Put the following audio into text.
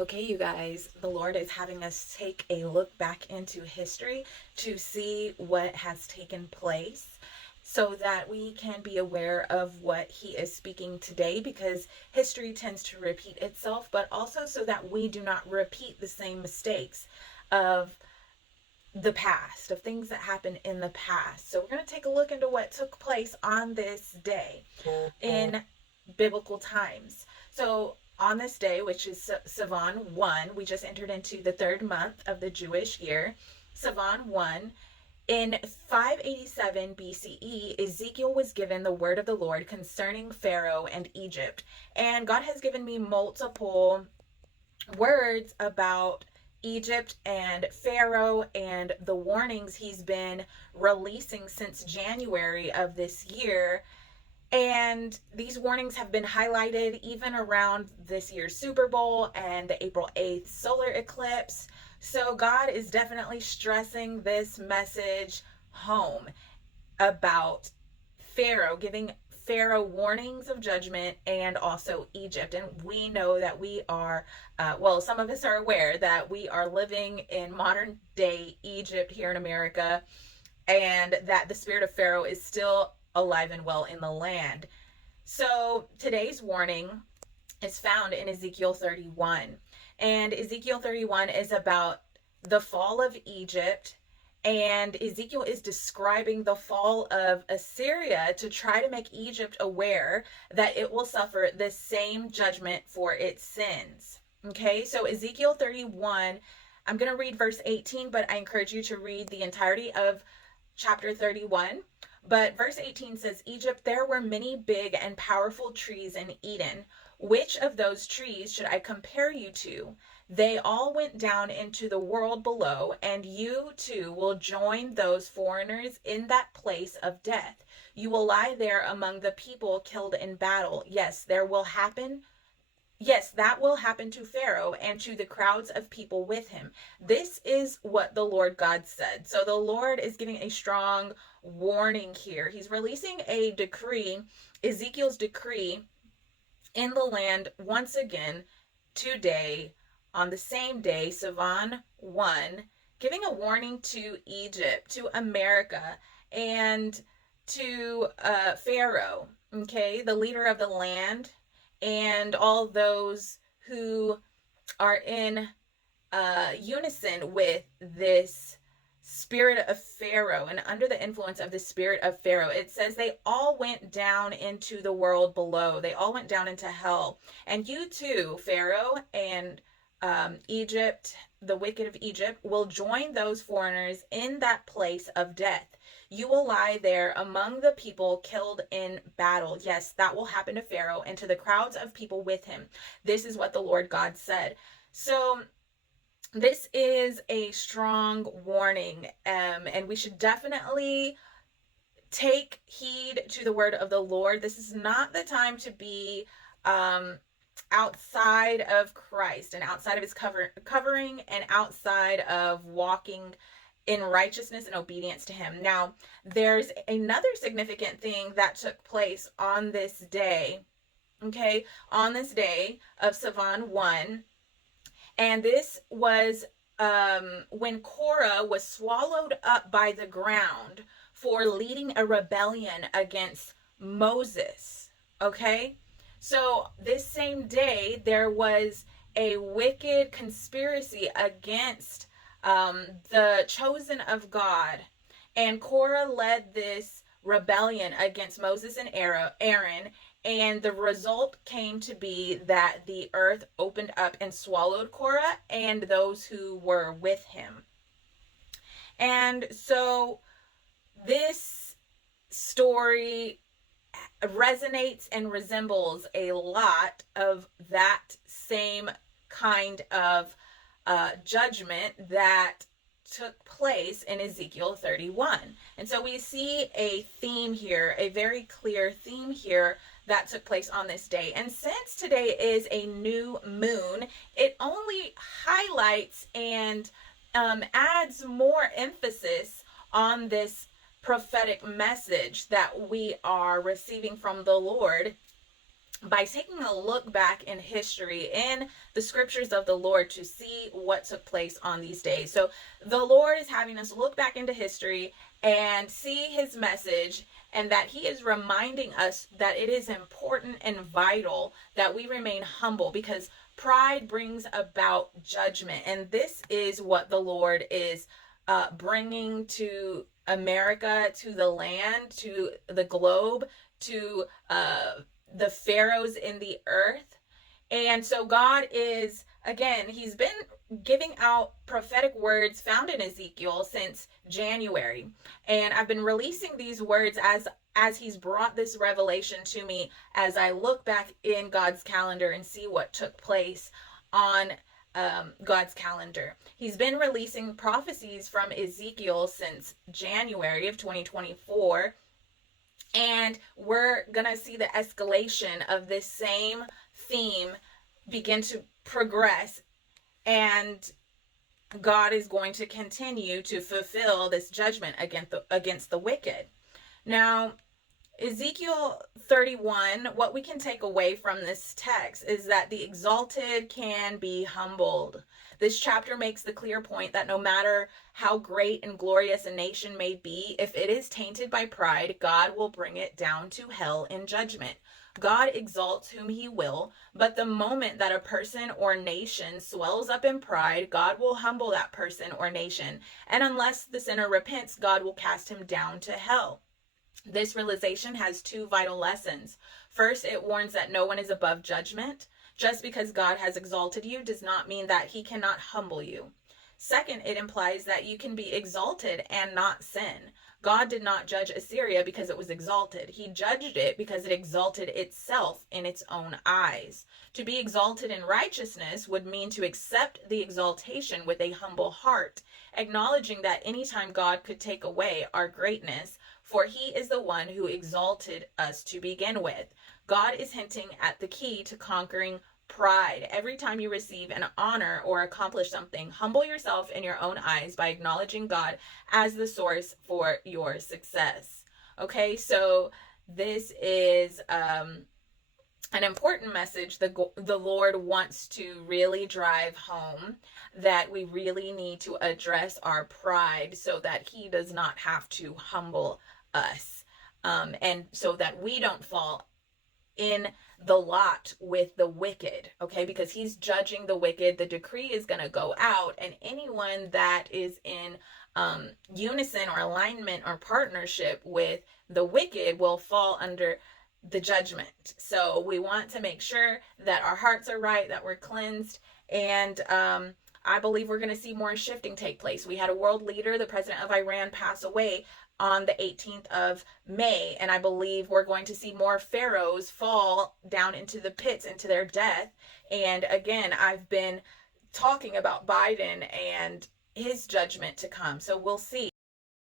Okay, you guys, the Lord is having us take a look back into history to see what has taken place so that we can be aware of what He is speaking today, because history tends to repeat itself, but also so that we do not repeat the same mistakes of the past, of things that happened in the past. So, we're going to take a look into what took place on this day in biblical times. So, on this day, which is Sivan 1, we just entered into the third month of the Jewish year. Sivan 1, in 587 BCE, Ezekiel was given the word of the Lord concerning Pharaoh and Egypt. And God has given me multiple words about Egypt and Pharaoh and the warnings he's been releasing since January of this year. And these warnings have been highlighted even around this year's Super Bowl and the April 8th solar eclipse. So God is definitely stressing this message home about Pharaoh, giving Pharaoh warnings of judgment, and also Egypt. And we know that we are, some of us are aware that we are living in modern day Egypt here in America, and that the spirit of Pharaoh is still alive and well in the land. So today's warning is found in Ezekiel 31. And Ezekiel 31 is about the fall of Egypt. And Ezekiel is describing the fall of Assyria to try to make Egypt aware that it will suffer the same judgment for its sins. Okay, so Ezekiel 31, I'm going to read verse 18, but I encourage you to read the entirety of chapter 31. But verse 18 says, Egypt, there were many big and powerful trees in Eden. Which of those trees should I compare you to? They all went down into the world below, and you too will join those foreigners in that place of death. You will lie there among the people killed in battle. Yes, there will happen. Yes, that will happen to Pharaoh and to the crowds of people with him. This is what the Lord God said. So the Lord is giving a strong warning here. He's releasing a decree, Ezekiel's decree, in the land once again today, on the same day, Sivan 1, giving a warning to Egypt, to America, and to Pharaoh, okay, the leader of the land, and all those who are in unison with this spirit of Pharaoh and under the influence of the spirit of Pharaoh. It says they all went down into the world below. They all went down into hell. And you too, Pharaoh and Egypt, the wicked of Egypt, will join those foreigners in that place of death. You will lie there among the people killed in battle. Yes, that will happen to Pharaoh and to the crowds of people with him. This is what the Lord God said. So this is a strong warning, and we should definitely take heed to the word of the Lord. This is not the time to be outside of Christ and outside of his covering and outside of walking in righteousness and obedience to him. Now, there's another significant thing that took place on this day, okay, on this day of Sivan 1, and this was when Korah was swallowed up by the ground for leading a rebellion against Moses, okay? So this same day, there was a wicked conspiracy against the chosen of God. And Korah led this rebellion against Moses and Aaron. And the result came to be that the earth opened up and swallowed Korah and those who were with him. And so this story resonates and resembles a lot of that same kind of judgment that took place in Ezekiel 31. And so we see a theme here, a very clear theme here that took place on this day. And since today is a new moon, it only highlights and adds more emphasis on this prophetic message that we are receiving from the Lord by taking a look back in history, in the scriptures of the Lord, to see what took place on these days. So the Lord is having us look back into history and see his message, and that he is reminding us that it is important and vital that we remain humble, because pride brings about judgment. And this is what the Lord is bringing to America, to the land, to the globe, to the pharaohs in the earth. And so God is, again, he's been giving out prophetic words found in Ezekiel since January. And I've been releasing these words as he's brought this revelation to me, as I look back in God's calendar and see what took place on God's calendar. He's been releasing prophecies from Ezekiel since January of 2024. And we're going to see the escalation of this same theme begin to progress. And God is going to continue to fulfill this judgment against the wicked. Now, Ezekiel 31, what we can take away from this text is that the exalted can be humbled. This chapter makes the clear point that no matter how great and glorious a nation may be, if it is tainted by pride, God will bring it down to hell in judgment. God exalts whom he will, but the moment that a person or nation swells up in pride, God will humble that person or nation. And unless the sinner repents, God will cast him down to hell. This realization has two vital lessons. First, it warns that no one is above judgment. Just because God has exalted you does not mean that he cannot humble you. Second, it implies that you can be exalted and not sin. God did not judge Assyria because it was exalted. He judged it because it exalted itself in its own eyes. To be exalted in righteousness would mean to accept the exaltation with a humble heart, acknowledging that anytime God could take away our greatness, for he is the one who exalted us to begin with. God is hinting at the key to conquering pride. Every time you receive an honor or accomplish something, humble yourself in your own eyes by acknowledging God as the source for your success. Okay, so this is an important message the Lord wants to really drive home, that we really need to address our pride so that he does not have to humble us, and so that we don't fall in the lot with the wicked, okay? Because he's judging the wicked. The decree is going to go out, and anyone that is in unison or alignment or partnership with the wicked will fall under the judgment. So we want to make sure that our hearts are right, that we're cleansed, and I believe we're going to see more shifting take place. We had a world leader, the president of Iran, pass away on the 18th of May, and I believe we're going to see more pharaohs fall down into the pits, into their death. And again, I've been talking about Biden and his judgment to come, so we'll see.